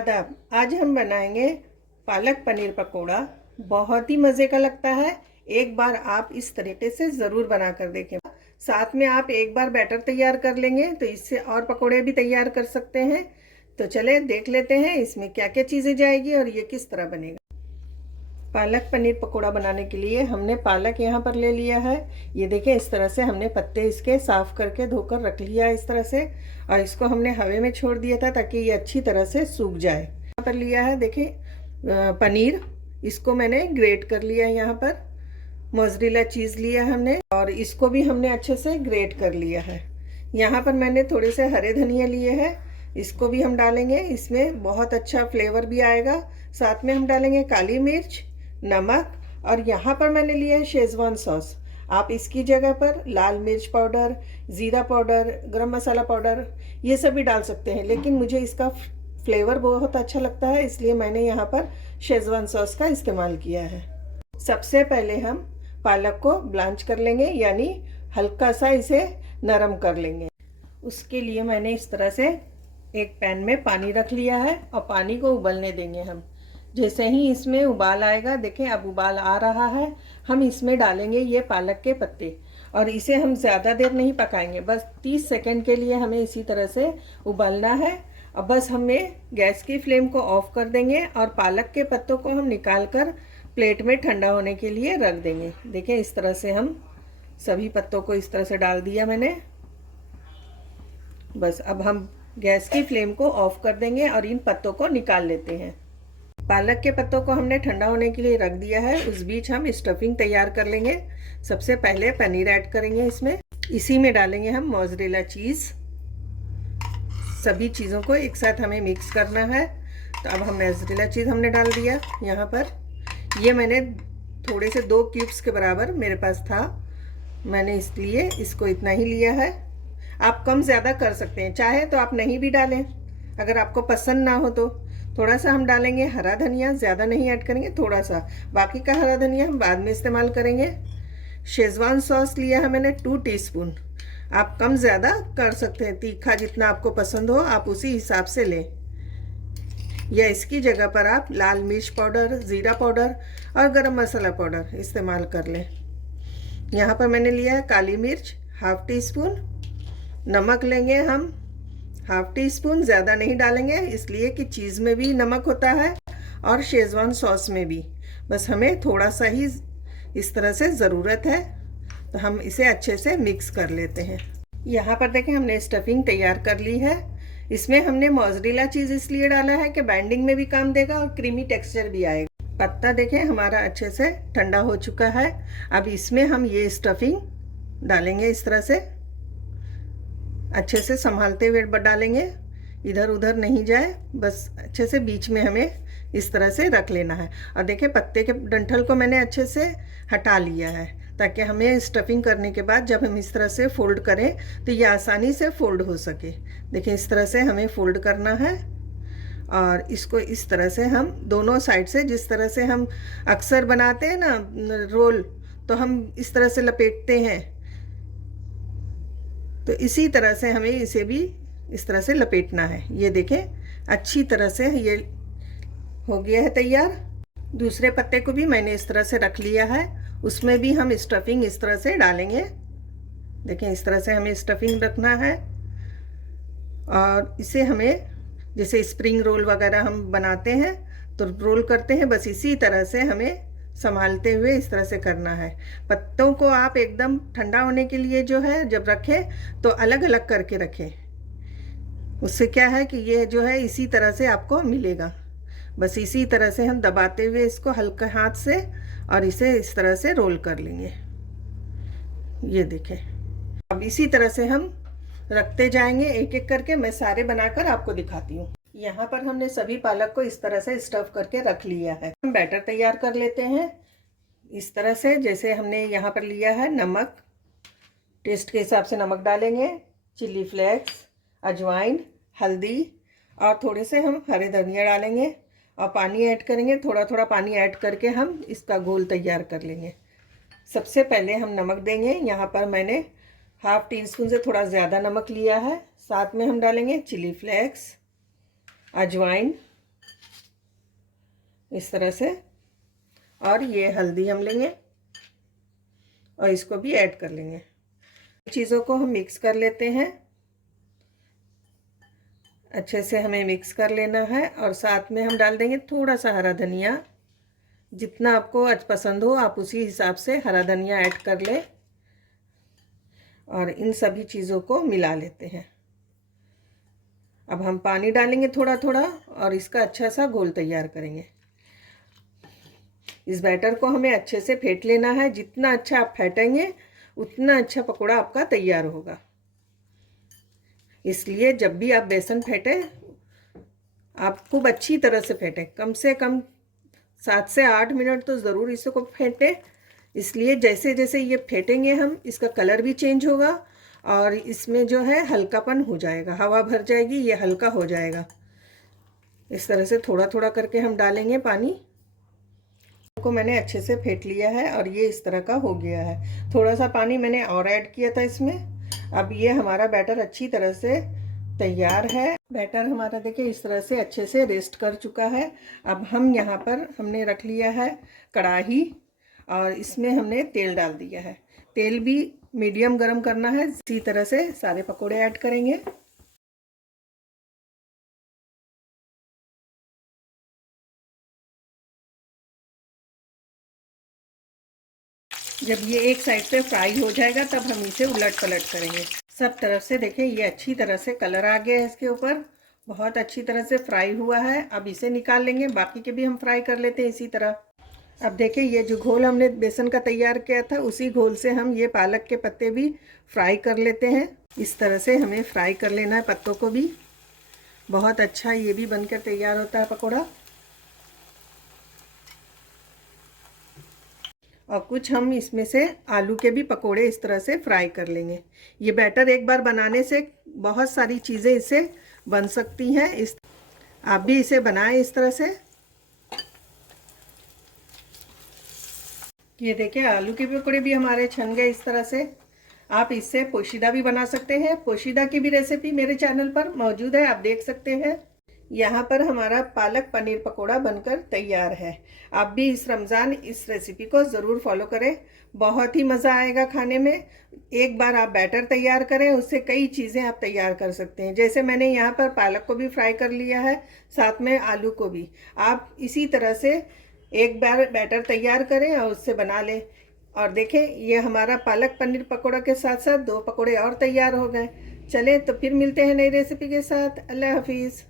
आदाब। आज हम बनाएंगे पालक पनीर पकोड़ा। बहुत ही मज़े का लगता है। एक बार आप इस तरीके से ज़रूर बना कर देखें। साथ में आप एक बार बैटर तैयार कर लेंगे तो इससे और पकोड़े भी तैयार कर सकते हैं। तो चले देख लेते हैं इसमें क्या क्या चीज़ें जाएगी और ये किस तरह बनेगा। पालक पनीर पकोड़ा बनाने के लिए हमने पालक यहाँ पर ले लिया है। ये देखें, इस तरह से हमने पत्ते इसके साफ़ करके धोकर रख लिया है इस तरह से, और इसको हमने हवे में छोड़ दिया था ताकि ये अच्छी तरह से सूख जाए। यहाँ पर लिया है देखें पनीर, इसको मैंने ग्रेट कर लिया है। यहाँ पर मोज़रेला चीज़ लिया हमने और इसको भी हमने अच्छे से ग्रेट कर लिया है। यहाँ पर मैंने थोड़े से हरे धनिया लिए हैं, इसको भी हम डालेंगे। इसमें बहुत अच्छा फ्लेवर भी आएगा। साथ में हम डालेंगे काली मिर्च, नमक, और यहाँ पर मैंने लिया है शेज़वान सॉस। आप इसकी जगह पर लाल मिर्च पाउडर, ज़ीरा पाउडर, गरम मसाला पाउडर ये सब भी डाल सकते हैं, लेकिन मुझे इसका फ्लेवर बहुत अच्छा लगता है इसलिए मैंने यहाँ पर शेज़वान सॉस का इस्तेमाल किया है। सबसे पहले हम पालक को ब्लांच कर लेंगे, यानी हल्का सा इसे नरम कर लेंगे। उसके लिए मैंने इस तरह से एक पैन में पानी रख लिया है और पानी को उबलने देंगे हम। जैसे ही इसमें उबाल आएगा, देखें अब उबाल आ रहा है, हम इसमें डालेंगे ये पालक के पत्ते और इसे हम ज़्यादा देर नहीं पकाएंगे, बस 30 सेकंड के लिए हमें इसी तरह से उबालना है। अब बस हमें गैस की फ्लेम को ऑफ कर देंगे और पालक के पत्तों को हम निकाल कर प्लेट में ठंडा होने के लिए रख देंगे। देखें इस तरह से हम सभी पत्तों को इस तरह से डाल दिया मैंने। बस अब हम गैस की फ्लेम को ऑफ कर देंगे और इन पत्तों को निकाल लेते हैं। पालक के पत्तों को हमने ठंडा होने के लिए रख दिया है। उस बीच हम स्टफिंग तैयार कर लेंगे। सबसे पहले पनीर ऐड करेंगे इसमें, इसी में डालेंगे हम मोज़रेला चीज़। सभी चीज़ों को एक साथ हमें मिक्स करना है। तो अब हम मोज़रेला चीज़ हमने डाल दिया यहाँ पर। ये मैंने थोड़े से 2 क्यूब्स के बराबर मेरे पास था, मैंने इसलिए इसको इतना ही लिया है। आप कम ज़्यादा कर सकते हैं, चाहे तो आप नहीं भी डालें अगर आपको पसंद ना हो तो। थोड़ा सा हम डालेंगे हरा धनिया, ज़्यादा नहीं ऐड करेंगे, थोड़ा सा। बाकी का हरा धनिया हम बाद में इस्तेमाल करेंगे। शेज़वान सॉस लिया है मैंने 2 टीस्पून। आप कम ज़्यादा कर सकते हैं, तीखा जितना आपको पसंद हो आप उसी हिसाब से लें, या इसकी जगह पर आप लाल मिर्च पाउडर, ज़ीरा पाउडर और गरम मसाला पाउडर इस्तेमाल कर लें। यहाँ पर मैंने लिया है काली मिर्च ½ टीस्पून। नमक लेंगे हम ½ टीस्पून, ज़्यादा नहीं डालेंगे इसलिए कि चीज़ में भी नमक होता है और शेज़वान सॉस में भी। बस हमें थोड़ा सा ही इस तरह से ज़रूरत है, तो हम इसे अच्छे से मिक्स कर लेते हैं। यहाँ पर देखें हमने स्टफिंग तैयार कर ली है। इसमें हमने मोज़रेला चीज़ इसलिए डाला है कि बाइंडिंग में भी काम देगा और क्रीमी टेक्सचर भी आएगा। पत्ता देखें हमारा अच्छे से ठंडा हो चुका है। अब इसमें हम ये स्टफिंग डालेंगे इस तरह से, अच्छे से संभालते हुए डालेंगे, इधर उधर नहीं जाए, बस अच्छे से बीच में हमें इस तरह से रख लेना है। और देखें पत्ते के डंठल को मैंने अच्छे से हटा लिया है ताकि हमें स्टफिंग करने के बाद जब हम इस तरह से फोल्ड करें तो ये आसानी से फोल्ड हो सके। देखिए इस तरह से हमें फोल्ड करना है और इसको इस तरह से हम दोनों साइड से, जिस तरह से हम अक्सर बनाते हैं ना रोल, तो हम इस तरह से लपेटते हैं, तो इसी तरह से हमें इसे भी इस तरह से लपेटना है। ये देखें अच्छी तरह से ये हो गया है तैयार। दूसरे पत्ते को भी मैंने इस तरह से रख लिया है, उसमें भी हम स्टफिंग इस तरह से डालेंगे। देखें इस तरह से हमें स्टफिंग रखना है और इसे हमें जैसे स्प्रिंग रोल वगैरह हम बनाते हैं तो रोल करते हैं, बस इसी तरह से हमें संभालते हुए इस तरह से करना है। पत्तों को आप एकदम ठंडा होने के लिए जो है जब रखें तो अलग अलग करके रखें, उससे क्या है कि ये जो है इसी तरह से आपको मिलेगा। बस इसी तरह से हम दबाते हुए इसको हल्के हाथ से और इसे इस तरह से रोल कर लेंगे। ये देखें अब इसी तरह से हम रखते जाएंगे एक एक करके। मैं सारे बनाकर आपको दिखाती हूँ। यहाँ पर हमने सभी पालक को इस तरह से स्टफ करके रख लिया है। हम बैटर तैयार कर लेते हैं इस तरह से। जैसे हमने यहाँ पर लिया है नमक, टेस्ट के हिसाब से नमक डालेंगे, चिली फ्लेक्स, अजवाइन, हल्दी और थोड़े से हम हरे धनिया डालेंगे और पानी ऐड करेंगे। थोड़ा थोड़ा पानी ऐड करके हम इसका घोल तैयार कर लेंगे। सबसे पहले हम नमक देंगे। यहाँ पर मैंने ½ टीस्पून से थोड़ा ज़्यादा नमक लिया है। साथ में हम डालेंगे चिली फ्लेक्स, अजवाइन इस तरह से। और ये हल्दी हम लेंगे और इसको भी ऐड कर लेंगे। चीज़ों को हम मिक्स कर लेते हैं, अच्छे से हमें मिक्स कर लेना है। और साथ में हम डाल देंगे थोड़ा सा हरा धनिया, जितना आपको आज पसंद हो आप उसी हिसाब से हरा धनिया ऐड कर ले। और इन सभी चीज़ों को मिला लेते हैं। अब हम पानी डालेंगे थोड़ा थोड़ा और इसका अच्छा सा घोल तैयार करेंगे। इस बैटर को हमें अच्छे से फेंट लेना है। जितना अच्छा आप फेंटेंगे उतना अच्छा पकोड़ा आपका तैयार होगा। इसलिए जब भी आप बेसन फेंटें आप खूब अच्छी तरह से फेंटें, कम से कम 7 से 8 मिनट तो ज़रूर इसको फेंटें। इसलिए जैसे जैसे ये फेंटेंगे हम इसका कलर भी चेंज होगा और इसमें जो है हल्कापन हो जाएगा, हवा भर जाएगी, ये हल्का हो जाएगा। इस तरह से थोड़ा थोड़ा करके हम डालेंगे पानी को। मैंने अच्छे से फेंट लिया है और ये इस तरह का हो गया है। थोड़ा सा पानी मैंने और ऐड किया था इसमें। अब ये हमारा बैटर अच्छी तरह से तैयार है। बैटर हमारा देखिए इस तरह से अच्छे से रेस्ट कर चुका है। अब हम यहाँ पर हमने रख लिया है कढ़ाई और इसमें हमने तेल डाल दिया है। तेल भी मीडियम गरम करना है। इसी तरह से सारे पकोड़े ऐड करेंगे। जब ये एक साइड पे फ्राई हो जाएगा तब हम इसे उलट पलट करेंगे। सब तरफ से देखिए ये अच्छी तरह से कलर आ गया है इसके ऊपर, बहुत अच्छी तरह से फ्राई हुआ है। अब इसे निकाल लेंगे, बाकी के भी हम फ्राई कर लेते हैं इसी तरह। अब देखिए ये जो घोल हमने बेसन का तैयार किया था उसी घोल से हम ये पालक के पत्ते भी फ्राई कर लेते हैं। इस तरह से हमें फ्राई कर लेना है पत्तों को भी। बहुत अच्छा ये भी बनकर तैयार होता है पकोड़ा। और कुछ हम इसमें से आलू के भी पकोड़े इस तरह से फ्राई कर लेंगे। ये बैटर एक बार बनाने से बहुत सारी चीज़ें इससे बन सकती हैं। आप भी इसे बनाएं इस तरह से। ये देखिए आलू के पकोड़े भी हमारे छन गए इस तरह से। आप इससे पोशीदा भी बना सकते हैं। पोशीदा की भी रेसिपी मेरे चैनल पर मौजूद है, आप देख सकते हैं। यहाँ पर हमारा पालक पनीर पकोड़ा बनकर तैयार है। आप भी इस रमज़ान इस रेसिपी को ज़रूर फॉलो करें, बहुत ही मज़ा आएगा खाने में। एक बार आप बैटर तैयार करें, उससे कई चीज़ें आप तैयार कर सकते हैं। जैसे मैंने यहाँ पर पालक को भी फ्राई कर लिया है, साथ में आलू को भी। आप इसी तरह से एक बार बैटर तैयार करें और उससे बना लें। और देखें ये हमारा पालक पनीर पकोड़ा के साथ साथ 2 पकोड़े और तैयार हो गए। चलें तो फिर मिलते हैं नई रेसिपी के साथ। अल्लाह हाफिज़।